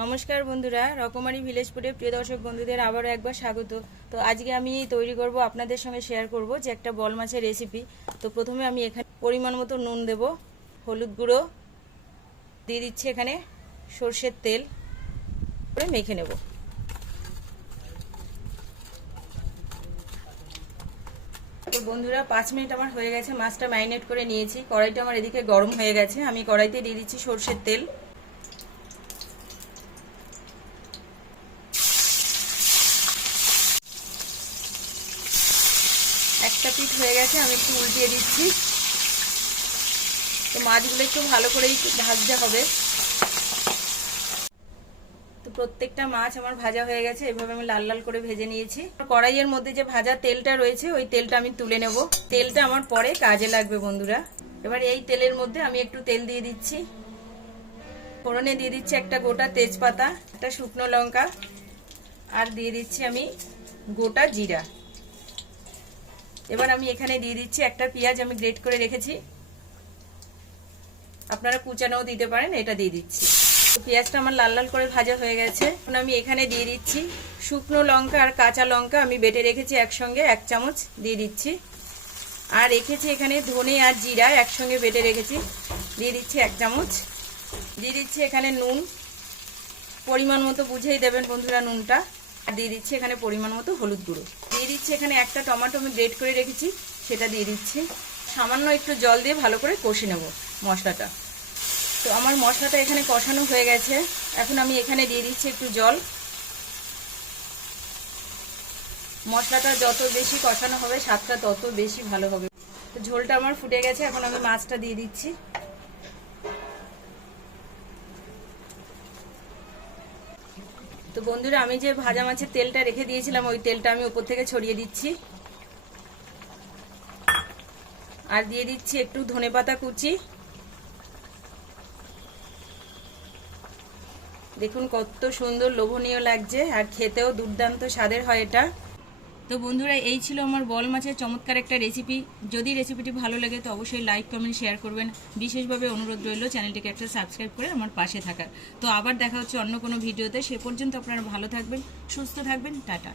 নমস্কার বন্ধুরা, রকমারি ভিলেজ ফুডে প্রিয় দর্শক বন্ধুদের আবারও একবার স্বাগত। তো আজকে আমি তৈরি করব, আপনাদের সঙ্গে শেয়ার করব যে একটা বল মাছের রেসিপি। তো প্রথমে আমি এখানে পরিমাণ মতো নুন দেব, হলুদ গুঁড়ো দিয়ে দিচ্ছি, এখানে সর্ষের তেল করে মেখে নেব। তো বন্ধুরা 5 মিনিট আমার হয়ে গেছে, মাছটা ম্যারিনেট করে নিয়েছি। কড়াইটা আমার এদিকে গরম হয়ে গেছে, আমি কড়াইতে দিয়ে দিচ্ছি সর্ষের তেল। একটা পিঠ হয়ে গেছে, আমি একটু উল্টিয়ে দিচ্ছি। তো মাছগুলো একটু ভালো করেই ভাজতে হবে। তো প্রত্যেকটা মাছ আমার ভাজা হয়ে গেছে, এভাবে আমি লাল লাল করে ভেজে নিয়েছি। কড়াইয়ের মধ্যে যে ভাজা তেলটা রয়েছে ওই তেলটা আমি তুলে নেব। তেলটা আমার পরে কাজে লাগবে বন্ধুরা। এবার এই তেলের মধ্যে আমি একটু তেল দিয়ে দিচ্ছি। ফোড়নে দিয়ে দিচ্ছি একটা গোটা তেজপাতা, একটা শুকনো লঙ্কা, আর দিয়ে দিচ্ছি আমি গোটা জিরা। এবার আমি এখানে দিয়ে দিচ্ছি একটা পেঁয়াজ, আমি গ্রেট করে রেখেছি, আপনারা কুচানোও দিতে পারেন, এটা দিয়ে দিচ্ছি। পেঁয়াজটা আমার লাল লাল করে ভাজা হয়ে গেছে। এখন আমি এখানে দিয়ে দিচ্ছি শুকনো লঙ্কা আর কাঁচা লঙ্কা, আমি বেটে রেখেছি একসঙ্গে 1 চামচ দিয়ে দিচ্ছি। আর রেখেছি এখানে ধনে আর জিরা একসঙ্গে বেটে রেখেছি, দিয়ে দিচ্ছি 1 চামচ। দিয়ে দিচ্ছি এখানে নুন, পরিমাণ মতো বুঝেই দেবেন বন্ধুরা নুনটা। আর দিয়ে দিচ্ছি এখানে পরিমাণ মতো হলুদ গুঁড়ো। দিয়ে দিচ্ছি এখানে একটা টমেটো আমি গ্রেট করে রেখেছি, সেটা দিয়ে দিচ্ছি। সামান্য একটু জল দিয়ে ভালো করে কষে নেব মশলাটা। তো আমার মশলাটা এখানে কষানো হয়ে গেছে, এখন আমি এখানে দিয়ে দিচ্ছি একটু জল। মশলাটা যত বেশি কষানো হবে স্বাদটা তত বেশি ভালো হবে। তো ঝোলটা আমার ফুটে গেছে, এখন আমি মাছটা দিয়ে দিচ্ছি। তো বন্ধুরা, আমি যে ভাজা মাছের তেলটা রেখে দিয়েছিলাম ওই তেলটা আমি উপর থেকে ছড়িয়ে দিচ্ছি। আর দিয়ে দিচ্ছি একটু ধনেপাতা কুচি। দেখুন কত সুন্দর লোভনীয় লাগছে, আর খেতেও দুর্দান্ত স্বাদের হয় এটা। তো বন্ধুরা, এই ছিল আমার বল মাছের চমৎকার একটা রেসিপি। যদি রেসিপিটি ভালো লাগে তো অবশ্যই লাইক কমেন্ট শেয়ার করবেন। বিশেষভাবে অনুরোধ রইল চ্যানেলটিকে একটা সাবস্ক্রাইব করে আমার পাশে থাকার। তো আবার দেখা হচ্ছে অন্য কোনো ভিডিওতে। সে পর্যন্ত আপনারা ভালো থাকবেন, সুস্থ থাকবেন। টাটা।